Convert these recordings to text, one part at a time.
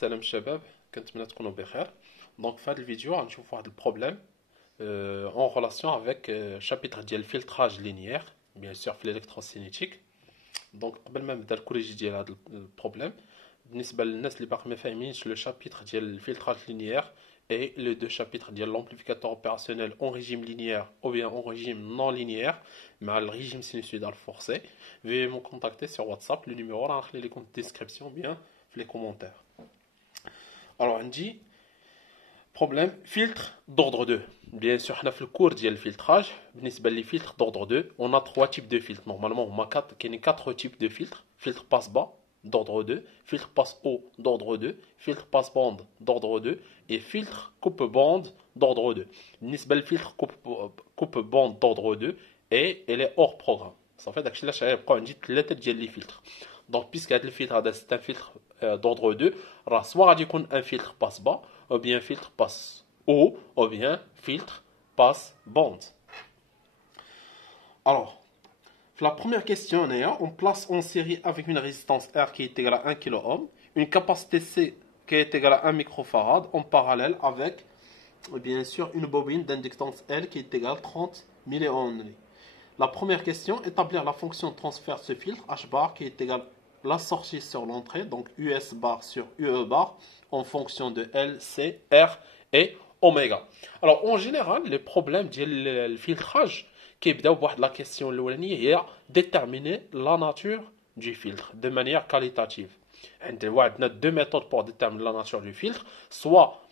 Salam shabab, كنتمنى تكونوا بخير. Donc في هذه الفيديو غنشوفوا واحد البروبليم en relation avec chapitre ديال الفلتراج لينيير bien sûr في الالكتروسينيتيك. دونك قبل ما نبدا الكوريجي ديال هذا البروبليم بالنسبه للناس اللي باقي ما فاهمينش لو شابيتر ديال الفلتراج لينيير et les deux chapitres de l'amplificateur opérationnel en régime linéaire ou bien en régime non linéaire, mais le régime sinusoïdal forcé. Veuillez me contacter sur WhatsApp, le numéro dans la description bien dans les commentaires. Alors on dit problème filtre d'ordre 2. Bien sûr, on a fait le cours de filtrage. بالنسبة les filtres d'ordre 2, on a trois types de filtres. Normalement, on a quatre types de filtres. Filtre passe-bas d'ordre 2, filtre passe-haut d'ordre 2, filtre passe-bande d'ordre 2 et filtre coupe-bande d'ordre 2. بالنسبة للفiltre coupe-bande d'ordre 2 et elle est hors programme. Ça fait que je vais prendre une lettre de les filtres. Donc, puisque le filtre c'est un filtre d'ordre 2, soit il y a un filtre passe-bas, ou bien filtre passe-haut, ou bien filtre passe-bande. Alors, la première question, on place en série avec une résistance R qui est égale à 1 kΩ, une capacité C qui est égale à 1 microfarad, en parallèle avec, bien sûr, une bobine d'inductance L qui est égale à 30 milliohms. La première question, établir la fonction de transfert de ce filtre, H bar qui est égale à la sortie sur l'entrée, donc US bar sur UE bar, en fonction de L, C, R et oméga. Alors, en général, les problèmes du filtrage, qui est la question est déterminer la nature du filtre de manière qualitative. On a deux méthodes pour déterminer la nature du filtre, soit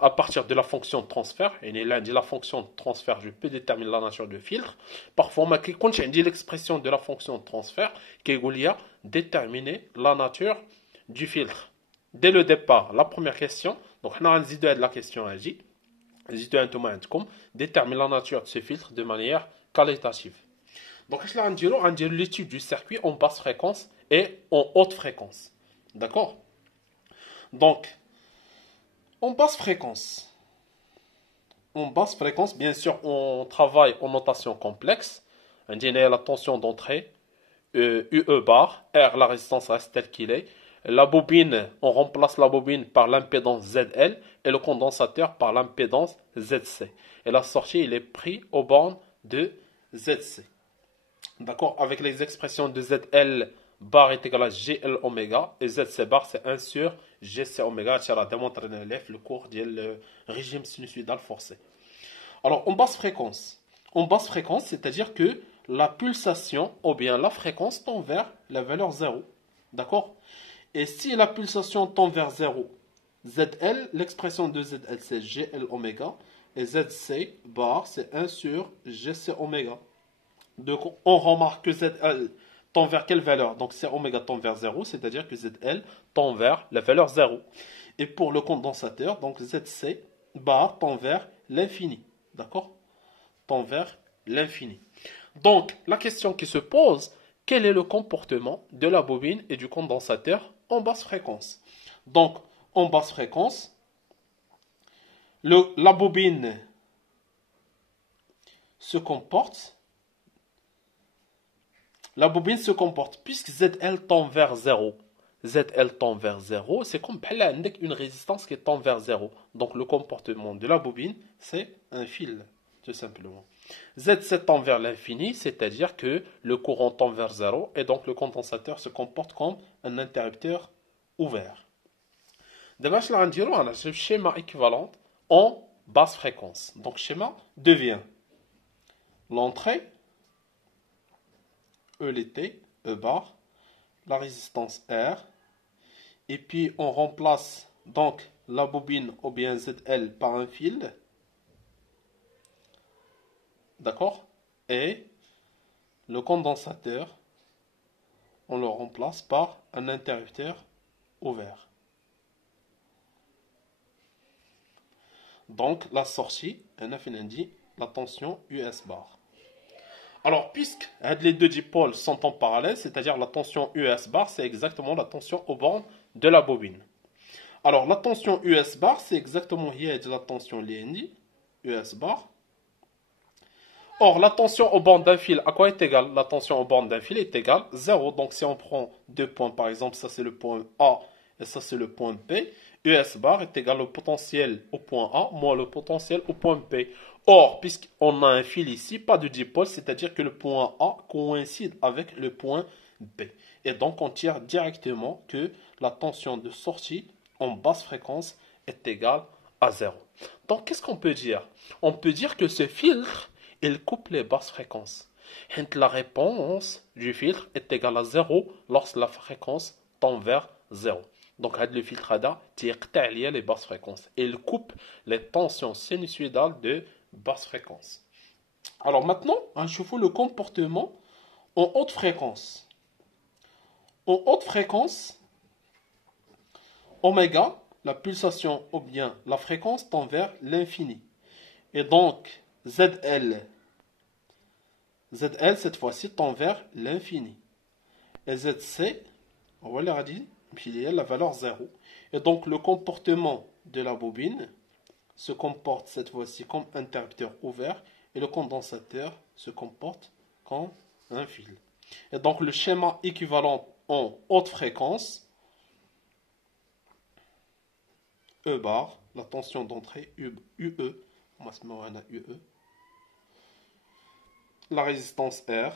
à partir de la fonction de transfert, et l'un dit la fonction de transfert, je peux déterminer la nature du filtre. Parfois, quand je dis l'expression de la fonction de transfert, qui est déterminer la nature du filtre. Dès le départ, la première question, donc on a un la question déterminer la nature de ce filtre de manière qualitative. Donc, je vais dire l'étude du circuit en basse fréquence et en haute fréquence. D'accord? Donc, en basse fréquence, bien sûr, on travaille en notation complexe. On dit la tension d'entrée, UE bar, R, la résistance reste telle qu'il est. La bobine, on remplace la bobine par l'impédance ZL et le condensateur par l'impédance ZC. Et la sortie, il est pris aux bornes de ZC. D'accord? Avec les expressions de ZL bar est égal à GL oméga et ZC bar c'est 1 sur GC oméga. Tu as démontré le cours du régime sinusoïdal forcé. Alors, en basse fréquence, c'est-à-dire que la pulsation ou bien la fréquence tend vers la valeur 0. D'accord? Et si la pulsation tend vers 0, ZL, l'expression de ZL c'est GL oméga et ZC bar c'est 1 sur GC oméga. Donc on remarque que ZL tend vers quelle valeur? Donc C oméga tend vers 0, c'est-à-dire que ZL tend vers la valeur 0. Et pour le condensateur, donc ZC bar tend vers l'infini. D'accord? Tend vers l'infini. Donc la question qui se pose, quel est le comportement de la bobine et du condensateur en basse fréquence? Donc en basse fréquence, la bobine se comporte puisque ZL tend vers 0. ZL tend vers 0, c'est comme une résistance qui tend vers 0. Donc le comportement de la bobine, c'est un fil, tout simplement. ZC tend vers l'infini, c'est-à-dire que le courant tend vers 0 et donc le condensateur se comporte comme un interrupteur ouvert. D'abord, je vais dire un schéma équivalent en basse fréquence. Donc, le schéma devient l'entrée, ELT, E bar, la résistance R, et puis on remplace donc la bobine ou bien ZL par un fil, d'accord, et le condensateur, on le remplace par un interrupteur ouvert. Donc la sortie, on a dit la tension US bar. Alors, puisque les deux dipôles sont en parallèle, c'est-à-dire la tension US bar, c'est exactement la tension aux bornes de la bobine. Alors, la tension US bar, c'est exactement la tension LND, US bar. Or, la tension aux bornes d'un fil, à quoi est égale? La tension aux bornes d'un fil est égale 0. Donc, si on prend deux points, par exemple, ça c'est le point A et ça c'est le point P. US bar est égal au potentiel au point A moins le potentiel au point P. Or, puisqu'on a un fil ici, pas de dipôle, c'est-à-dire que le point A coïncide avec le point B. Et donc, on tire directement que la tension de sortie en basse fréquence est égale à 0. Donc, qu'est-ce qu'on peut dire? On peut dire que ce filtre, il coupe les basses fréquences. Et la réponse du filtre est égale à 0 lorsque la fréquence tend vers 0. Donc, le filtre ADA tire les basses fréquences. Il coupe les tensions sinusoïdales de basse fréquence. Alors maintenant, achevons le comportement en haute fréquence. En haute fréquence, oméga, la pulsation ou bien la fréquence tend vers l'infini. Et donc, ZL cette fois-ci tend vers l'infini. Et ZC, on va leur dire, il y a la valeur 0. Et donc, le comportement de la bobine se comporte cette fois-ci comme interrupteur ouvert et le condensateur se comporte comme un fil. Et donc le schéma équivalent en haute fréquence, E bar, la tension d'entrée UE, on va se mettre à UE, la résistance R,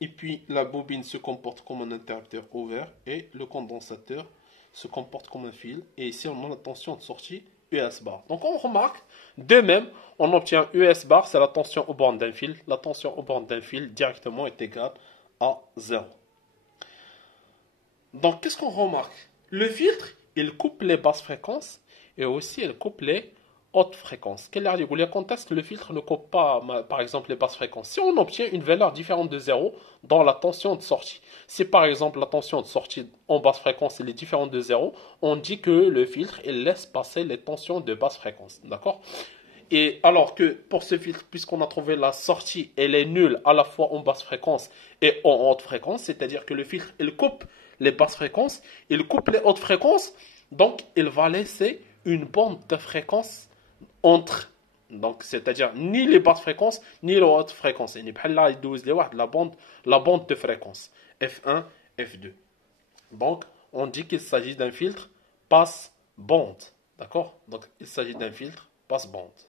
et puis la bobine se comporte comme un interrupteur ouvert et le condensateur se comporte comme un fil. Et ici on a la tension de sortie US bar. Donc on remarque, de même, on obtient US bar, c'est la tension aux bornes d'un fil. La tension aux bornes d'un fil directement est égale à 0. Donc qu'est-ce qu'on remarque? Le filtre, il coupe les basses fréquences et aussi il coupe les hautes fréquences. Quel est le contexte? Le filtre ne coupe pas, par exemple, les basses fréquences. Si on obtient une valeur différente de 0 dans la tension de sortie, si par exemple la tension de sortie en basse fréquence est différente de 0, on dit que le filtre il laisse passer les tensions de basse fréquence. D'accord? Et alors que pour ce filtre, puisqu'on a trouvé la sortie, elle est nulle à la fois en basse fréquence et en haute fréquence, c'est-à-dire que le filtre, il coupe les basses fréquences, il coupe les hautes fréquences, donc il va laisser une bande de fréquence entre. Donc, c'est-à-dire ni les basses fréquences, ni les hautes fréquences. Il la bande de fréquence, F1, F2. Donc, on dit qu'il s'agit d'un filtre passe-bande. D'accord? Donc, il s'agit d'un filtre passe-bande.